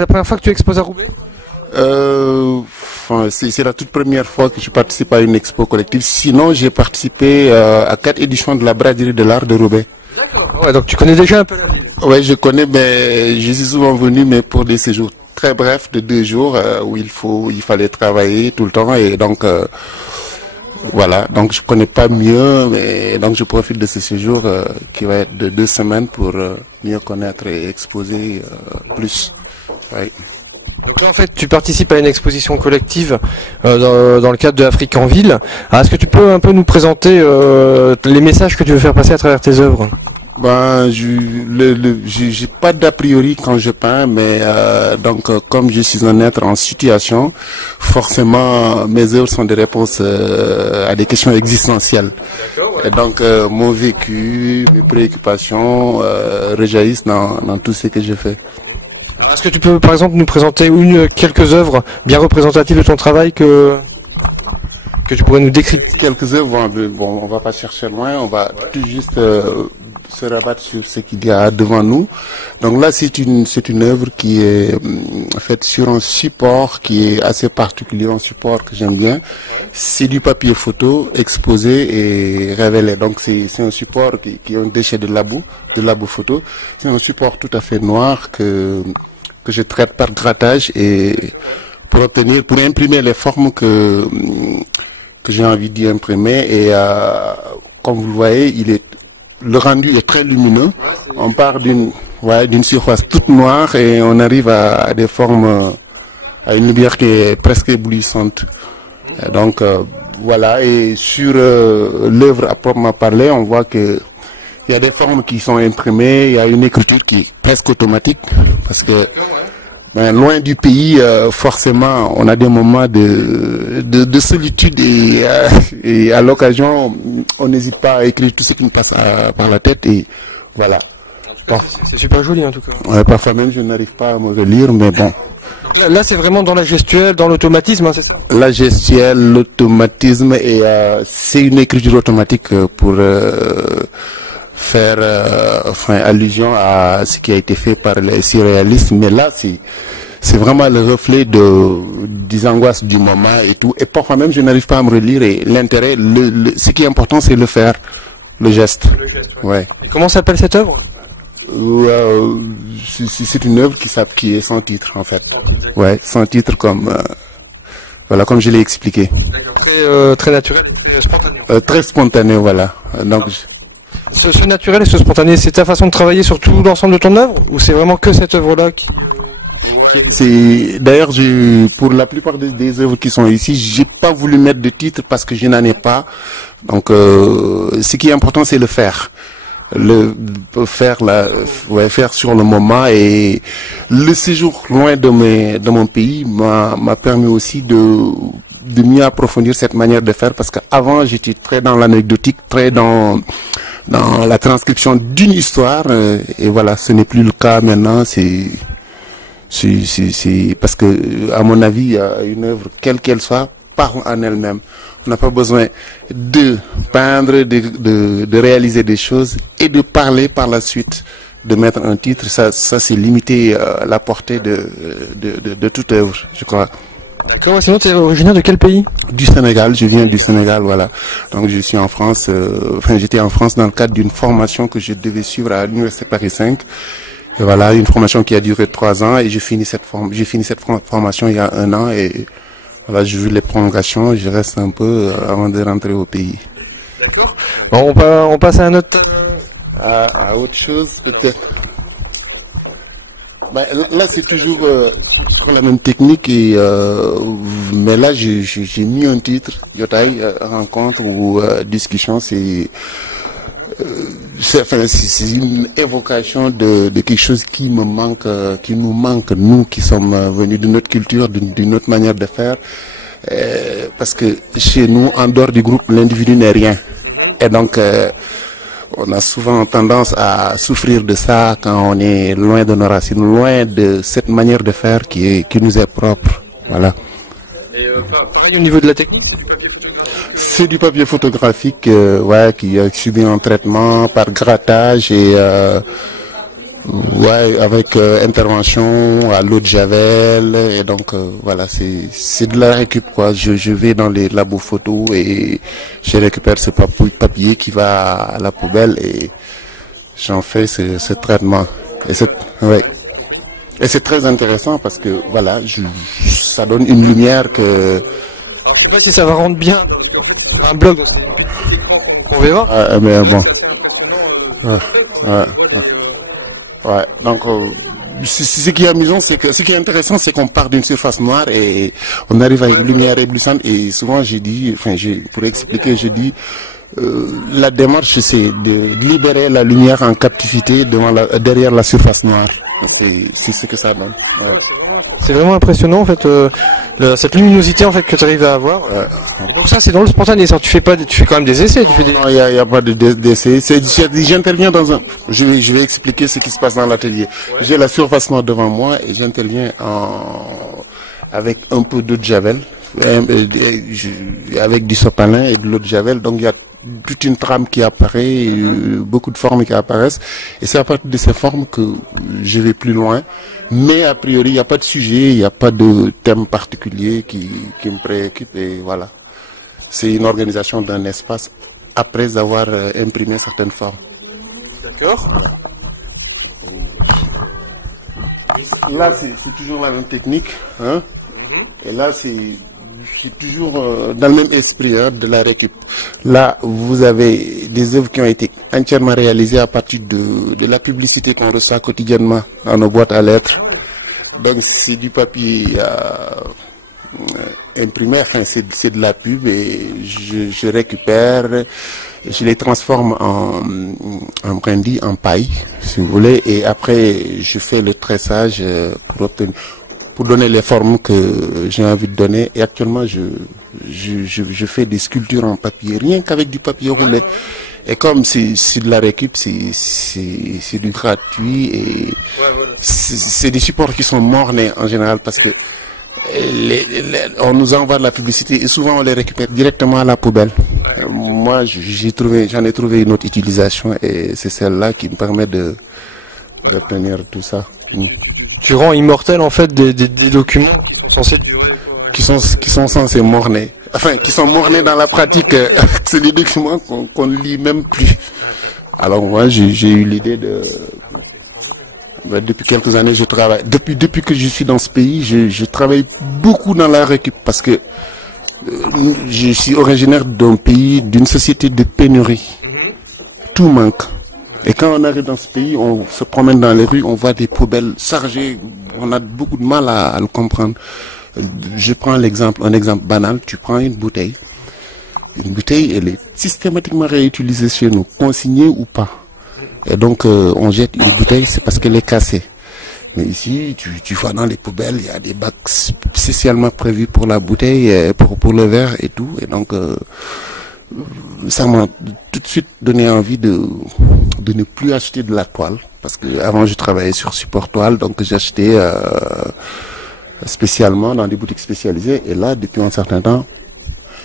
c'est la première fois que tu exposes à Roubaix? C'est la toute première fois que je participe à une expo collective. Sinon, j'ai participé à 4 éditions de la braderie de l'art de Roubaix. Ouais, donc tu connais déjà un peu la ville. Ouais, je connais, mais je suis souvent venu, mais pour des séjours très brefs de 2 jours où il fallait travailler tout le temps et donc voilà. Donc je connais pas mieux, mais donc je profite de ce séjour qui va être de 2 semaines pour mieux connaître et exposer plus. Ouais. Donc là, en fait, tu participes à une exposition collective dans le cadre de Afrique en ville. Alors, est-ce que tu peux un peu nous présenter les messages que tu veux faire passer à travers tes œuvres? Ben, j'ai pas d'a priori quand je peins, mais donc comme je suis un être en situation, forcément mes œuvres sont des réponses à des questions existentielles. Ouais. Et donc mon vécu, mes préoccupations rejaillissent dans tout ce que je fais. Est-ce que tu peux par exemple nous présenter quelques œuvres bien représentatives de ton travail que tu pourrais nous décrire? Quelques œuvres, bon, on va pas chercher loin, on va tout juste se rabattre sur ce qu'il y a devant nous. Donc là, c'est une œuvre qui est faite sur un support qui est assez particulier, un support que j'aime bien. C'est du papier photo exposé et révélé. Donc c'est un support qui est un déchet de labo photo. C'est un support tout à fait noir que je traite par grattage et pour imprimer les formes que j'ai envie d'y imprimer et comme vous le voyez, le rendu est très lumineux. On part d'une surface toute noire et on arrive à des formes, à une lumière qui est presque éblouissante. Et donc voilà, et sur l'œuvre à proprement parler, on voit que il y a des formes qui sont imprimées, il y a une écriture qui est presque automatique parce que loin du pays, forcément, on a des moments de solitude et à l'occasion, on n'hésite pas à écrire tout ce qui nous passe par la tête et voilà. C'est super joli en tout cas. Ouais, parfois même je n'arrive pas à me relire, mais bon. Là c'est vraiment dans la gestuelle, dans l'automatisme, hein, c'est ça? La gestuelle, l'automatisme et c'est une écriture automatique pour faire allusion à ce qui a été fait par les surréalistes, mais là c'est vraiment le reflet des angoisses du moment et tout, et parfois même je n'arrive pas à me relire et l'intérêt, ce qui est important c'est le faire, le geste. Ouais. Et comment s'appelle cette œuvre? C'est une œuvre qui est sans titre en fait. Ouais, sans titre comme comme je l'ai expliqué. Très naturel, très spontané. Très spontané, voilà. Donc ce naturel et ce spontané, c'est ta façon de travailler sur tout l'ensemble de ton œuvre ou c'est vraiment que cette œuvre-là qui... D'ailleurs, pour la plupart des œuvres qui sont ici, j'ai pas voulu mettre de titre parce que je n'en ai pas. Donc, ce qui est important, c'est le faire. Faire sur le moment, et le séjour loin de mon pays m'a permis aussi de mieux approfondir cette manière de faire parce qu'avant, j'étais très dans l'anecdotique, très dans la transcription d'une histoire, et voilà, ce n'est plus le cas maintenant. C'est parce que, à mon avis, une œuvre, quelle qu'elle soit, parle en elle-même. On n'a pas besoin de peindre, de réaliser des choses et de parler par la suite, de mettre un titre. Ça c'est limiter la portée de toute œuvre, je crois. D'accord, sinon tu es originaire de quel pays? Du Sénégal, je viens du Sénégal, voilà. Donc je suis en France, j'étais en France dans le cadre d'une formation que je devais suivre à l'Université Paris 5. Et voilà, une formation qui a duré 3 ans et j'ai fini cette formation il y a 1 an et voilà, j'ai vu les prolongations, je reste un peu avant de rentrer au pays. D'accord. Bon, on passe à un autre... à autre chose peut-être. Là c'est toujours la même technique et mais là j'ai mis un titre, Yotaï, rencontre ou discussion, c'est une évocation de quelque chose qui me manque, qui nous manque, nous qui sommes venus de notre culture, d'une autre manière de faire, parce que chez nous, en dehors du groupe, l'individu n'est rien. Et donc, on a souvent tendance à souffrir de ça quand on est loin de nos racines, loin de cette manière de faire qui nous est propre. Voilà. Et pareil au niveau de la technique? C'est du papier photographique qui a subi un traitement par grattage et Ouais, avec intervention à l'eau de javel, et donc voilà, c'est de la récup quoi. Je vais dans les labos photo et je récupère ce papier qui va à la poubelle et j'en fais ce traitement. Et c'est ouais. Et c'est très intéressant parce que voilà, ça donne une lumière que. Après, si ça va rendre bien un blog, on verra. Mais bon. Ouais, ouais, ouais. Donc, ce qui est amusant, c'est que ce qui est intéressant, c'est qu'on part d'une surface noire et on arrive à une lumière éblouissante. Et souvent, j'ai dit, enfin, pour expliquer, je dis, la démarche, c'est de libérer la lumière en captivité derrière la surface noire. C'est ce que ça donne. Ouais. C'est vraiment impressionnant en fait, cette luminosité en fait que tu arrives à avoir. Donc ça c'est dans le spontané, ça. Tu fais quand même des essais, tu fais des. Non, il y a pas d'essais. J'interviens je vais expliquer ce qui se passe dans l'atelier. Ouais. J'ai la surface noire devant moi et j'interviens avec un peu d'eau de javel, avec du sopalin et de l'eau de javel. Donc il y a toute une trame qui apparaît, beaucoup de formes qui apparaissent, et c'est à partir de ces formes que je vais plus loin. Mais a priori, il n'y a pas de sujet, il n'y a pas de thème particulier qui me préoccupe, et voilà. C'est une organisation d'un espace après avoir imprimé certaines formes. D'accord. Là, c'est toujours la même technique, hein. Et là, c'est toujours dans le même esprit de la récup. Là, vous avez des œuvres qui ont été entièrement réalisées à partir de la publicité qu'on reçoit quotidiennement dans nos boîtes à lettres. Donc, c'est du papier imprimé, enfin, c'est de la pub, et je récupère, et je les transforme en brandy, en paille, si vous voulez, et après, je fais le tressage pour donner les formes que j'ai envie de donner. Et actuellement, je fais des sculptures en papier, rien qu'avec du papier roulé. Et comme c'est de la récup, c'est du gratuit, et c'est des supports qui sont mornés en général, parce que on nous envoie de la publicité et souvent on les récupère directement à la poubelle. Moi, j'en ai trouvé une autre utilisation, et c'est celle-là qui me permet d'obtenir tout ça. Tu rends immortel en fait des documents qui sont censés morner. Enfin, qui sont mornés dans la pratique. C'est des documents qu'on ne lit même plus. Alors moi, j'ai eu l'idée depuis quelques années, je travaille. Depuis que je suis dans ce pays, je travaille beaucoup dans la récup, parce que je suis originaire d'un pays, d'une société de pénurie. Tout manque. Et quand on arrive dans ce pays, on se promène dans les rues, on voit des poubelles chargées, on a beaucoup de mal à le comprendre. Je prends un exemple banal, tu prends une bouteille, elle est systématiquement réutilisée chez nous, consignée ou pas. Et donc on jette une bouteille, c'est parce qu'elle est cassée. Mais ici, tu vois dans les poubelles, il y a des bacs spécialement prévus pour la bouteille, pour le verre et tout, et donc ça m'a tout de suite donné envie de ne plus acheter de la toile, parce que avant je travaillais sur support toile, donc j'achetais spécialement dans des boutiques spécialisées, et là depuis un certain temps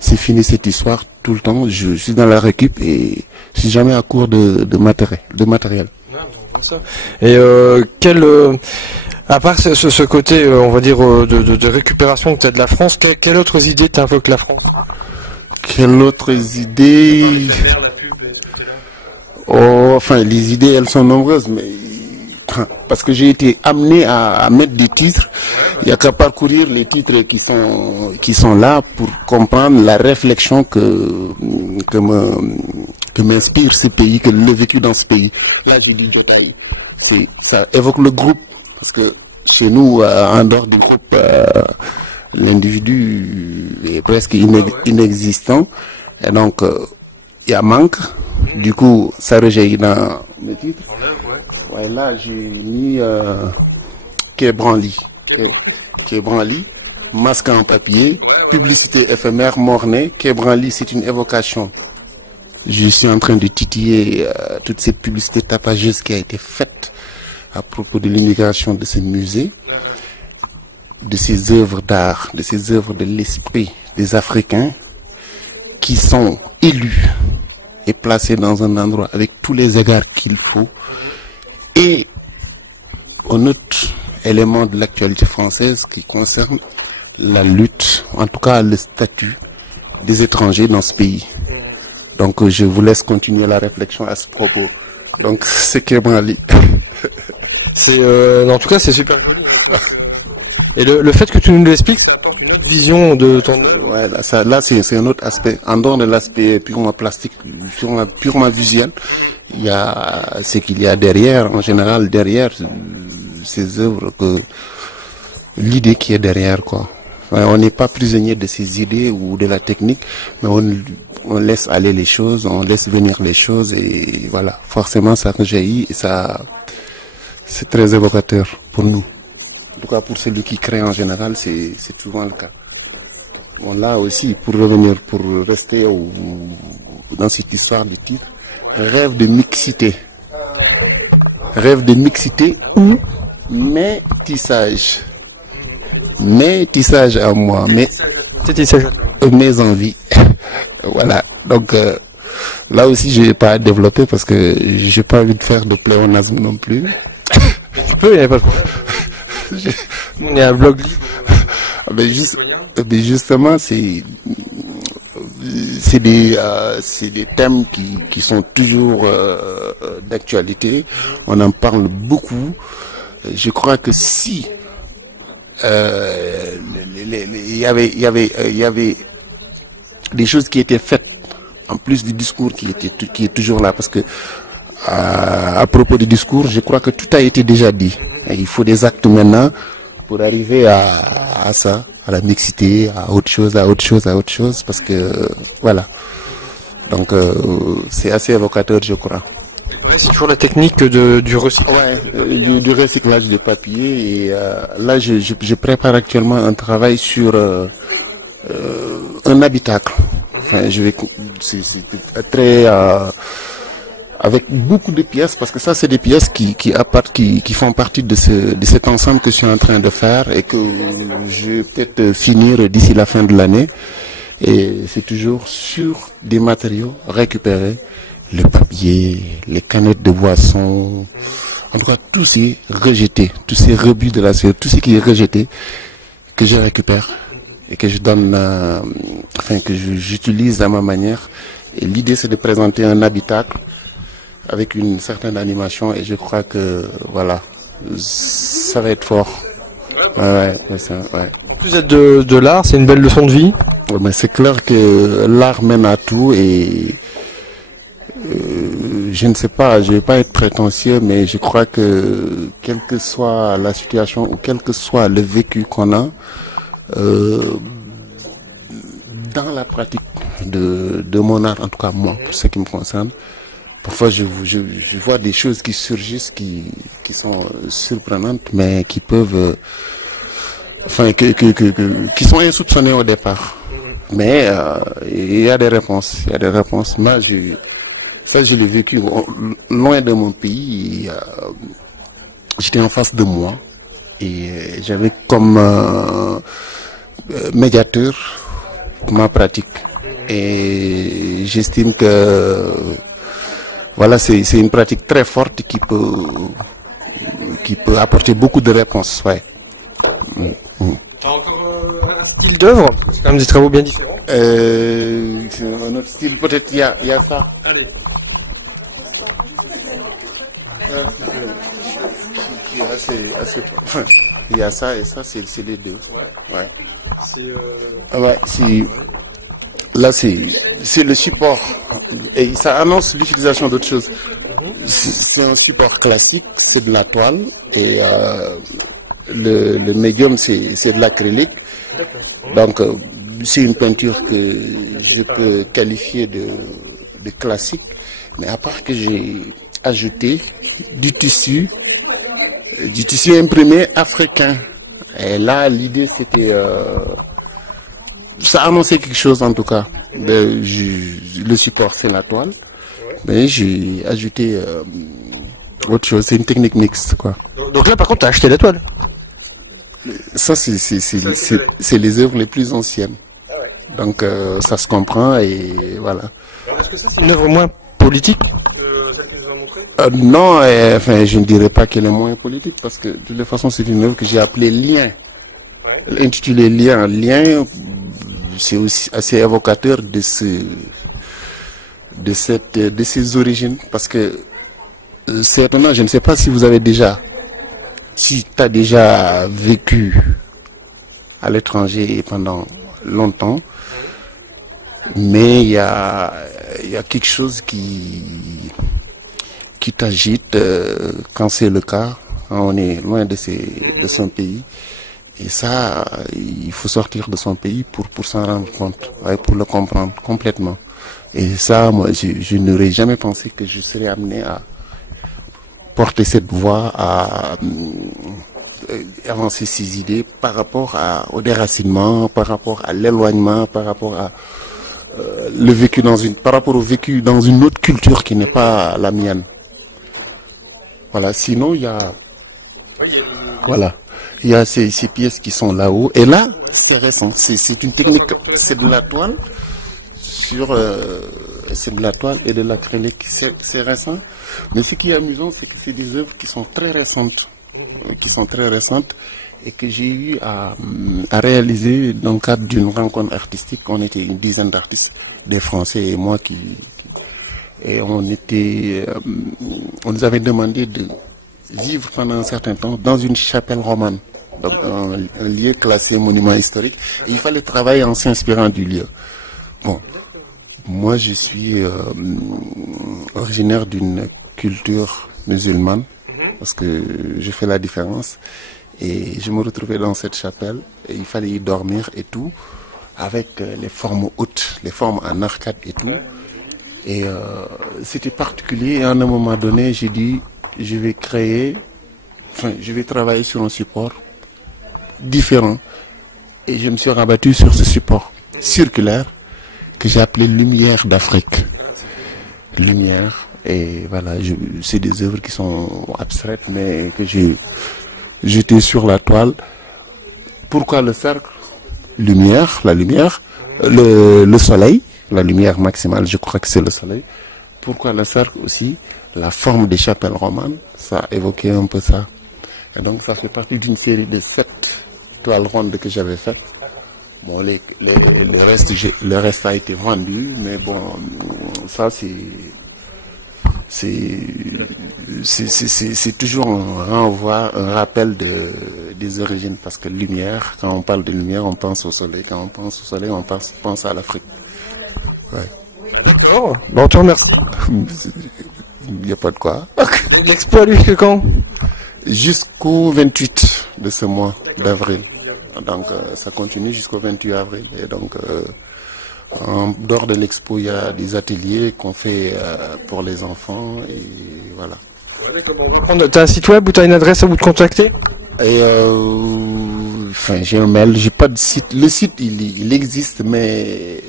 c'est fini cette histoire. Tout le temps je suis dans la récup et je suis jamais à court de matériel. Et à part ce côté on va dire de récupération que tu as de la France, quelles autres idées t'invoque la France? Quelles autres idées? Oh, enfin, les idées, elles sont nombreuses, mais parce que j'ai été amené à mettre des titres, il n'y a qu'à parcourir les titres qui sont là pour comprendre la réflexion que m'inspire ce pays, que le vécu dans ce pays. Là, je dis Jotaï, ça évoque le groupe, parce que chez nous, en dehors du groupe, l'individu est presque inexistant, et donc il y a manque. Du coup, ça rejaillit dans mes titres. Ouais, là, j'ai mis Quai Branly, masque en papier, publicité éphémère, mornée. Quai Branly, c'est une évocation. Je suis en train de titiller toute cette publicité tapageuse qui a été faite à propos de l'immigration de ce musée, de ces œuvres d'art, de ces œuvres de l'esprit des Africains qui sont élus et placés dans un endroit avec tous les égards qu'il faut, et un autre élément de l'actualité française qui concerne la lutte, en tout cas le statut des étrangers dans ce pays. Donc je vous laisse continuer la réflexion à ce propos. Donc c'est Kemali. En tout cas, c'est super. Et le fait que tu nous l'expliques, ça apporte une autre vision de ton... Ouais, là c'est un autre aspect. En dehors de l'aspect purement plastique, purement visuel, c'est qu'il y a derrière, en général, derrière ces œuvres, l'idée qui est derrière, quoi. Ouais, on n'est pas prisonnier de ces idées ou de la technique, mais on laisse aller les choses, on laisse venir les choses, et voilà, forcément ça rejaillit, et ça, c'est très évocateur pour nous. En tout cas, pour celui qui crée en général, c'est souvent le cas. Bon, là aussi, pour rester dans cette histoire du titre, rêve de mixité. Rêve de mixité ou métissage. Métissage à moi, mes envies. Voilà. Donc, là aussi, je vais pas développer parce que j'ai pas envie de faire de pléonasme non plus. Tu peux, il n'y a pas de problème. On est un blog libre. Mais justement, c'est des thèmes qui sont toujours d'actualité. On en parle beaucoup. Je crois que si il y avait des choses qui étaient faites en plus du discours qui est toujours là, parce que à propos du discours, je crois que tout a été déjà dit. Et il faut des actes maintenant pour arriver à ça, à la mixité, à autre chose, parce que voilà. Donc c'est assez évocateur, je crois. Ouais, c'est toujours la technique du recyclage. Ouais, du recyclage de papier. Et là, je prépare actuellement un travail sur un habitacle. Enfin, c'est très avec beaucoup de pièces, parce que ça, c'est des pièces qui font partie de cet ensemble que je suis en train de faire et que je vais peut-être finir d'ici la fin de l'année. Et c'est toujours sur des matériaux récupérés, le papier, les canettes de boissons, en tout cas tout ce qui est rejeté, tous ces rebuts de la société, tout ce qui est rejeté, que je récupère et que je donne, que j'utilise à ma manière. Et l'idée, c'est de présenter un habitacle avec une certaine animation, et je crois que voilà, ça va être fort. Ouais. En plus d'être de l'art, c'est une belle leçon de vie. Ouais, mais c'est clair que l'art mène à tout, et je ne sais pas, je vais pas être prétentieux, mais je crois que quelle que soit la situation ou quel que soit le vécu qu'on a, dans la pratique de mon art, en tout cas moi, pour ce qui me concerne, parfois je vois des choses qui surgissent, qui sont surprenantes, mais qui peuvent, qui sont insoupçonnées au départ. Mais il y a des réponses, Moi, je l'ai vécu loin de mon pays. J'étais en face de moi et j'avais comme médiateur ma pratique. Et j'estime que voilà, c'est une pratique très forte qui peut apporter beaucoup de réponses. Ouais. T'as encore un style d'œuvre? C'est quand même des travaux bien différents. C'est un autre style, peut-être il y a ça. Allez. Qui est assez enfin, il y a ça et ça, c'est les deux. Ouais. Là, c'est le support, et ça annonce l'utilisation d'autres choses. C'est un support classique, c'est de la toile, et le médium, c'est de l'acrylique. Donc c'est une peinture que je peux qualifier de classique, mais à part que j'ai ajouté du tissu imprimé africain. Et là, l'idée, c'était ça annonçait quelque chose, en tout cas. Le support, c'est la toile, mais j'ai ajouté autre chose. C'est une technique mixte, quoi. Donc là, par contre, t'as acheté la toile? Ça, c'est les œuvres les plus anciennes. Donc ça se comprend, et voilà. Est-ce que ça, c'est une œuvre moins politique, celle que nous avons montrée? Non, enfin, je ne dirais pas qu'elle est moins politique parce que de toute façon, c'est une œuvre que j'ai appelée Lien. Intitulée Lien. Lien, c'est aussi assez évocateur de ces origines parce que c'est étonnant. Je ne sais pas si vous avez déjà, si tu as déjà vécu à l'étranger pendant longtemps, mais il y a quelque chose qui t'agite quand c'est le cas, quand on est loin de son pays. Et ça, il faut sortir de son pays pour s'en rendre compte, ouais, pour le comprendre complètement. Et ça, moi, je n'aurais jamais pensé que je serais amené à porter cette voix, à avancer ces idées par rapport au déracinement, par rapport à l'éloignement, par rapport à par rapport au vécu dans une autre culture qui n'est pas la mienne. Voilà, sinon il y a ces pièces qui sont là-haut. Et là, c'est récent. C'est une technique, c'est de la toile c'est de la toile et de l'acrylique. C'est récent. Mais ce qui est amusant, c'est que c'est des œuvres qui sont très récentes, et que j'ai eu à réaliser dans le cadre d'une rencontre artistique. On était une dizaine d'artistes, des Français et moi et on nous avait demandé de vivre pendant un certain temps dans une chapelle romane, donc un lieu classé monument historique. Et il fallait travailler en s'inspirant du lieu. Bon, moi je suis originaire d'une culture musulmane, parce que je fais la différence, et je me retrouvais dans cette chapelle, et il fallait y dormir et tout, avec les formes hautes, les formes en arcade et tout. Et c'était particulier, et à un moment donné, j'ai dit, je vais travailler sur un support différent. Et je me suis rabattu sur ce support circulaire que j'ai appelé Lumière d'Afrique. Lumière, et voilà, c'est des œuvres qui sont abstraites, mais que j'ai jetées sur la toile. Pourquoi le cercle? Lumière, la lumière, le soleil, la lumière maximale, je crois que c'est le soleil. Pourquoi le cercle aussi? La forme des chapelles romanes, ça évoquait un peu ça. Et donc ça fait partie d'une série de 7 toiles rondes que j'avais faites. Bon, le reste a été vendu, mais bon, ça c'est toujours un rappel des origines, parce que lumière, quand on parle de lumière, on pense au soleil. Quand on pense au soleil, on pense à l'Afrique. Ouais. D'accord. Bon, on te remercie. Il n'y a pas de quoi. L'expo a lieu jusqu'à quand? Jusqu'au 28 de ce mois d'avril. Donc ça continue jusqu'au 28 avril. Et donc en dehors de l'expo, il y a des ateliers qu'on fait pour les enfants, et voilà. T'as un site web ou t'as une adresse à vous de contacter? Et j'ai un mail, j'ai pas de site. Le site il existe, mais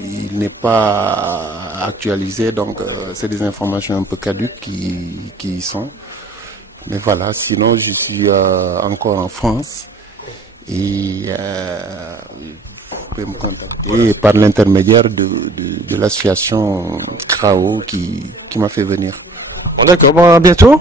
il n'est pas actualisé, donc c'est des informations un peu caduques qui y sont. Mais voilà, sinon je suis encore en France, et vous pouvez me contacter par l'intermédiaire de l'association CRAO qui m'a fait venir. Bon, d'accord, bon, à bientôt.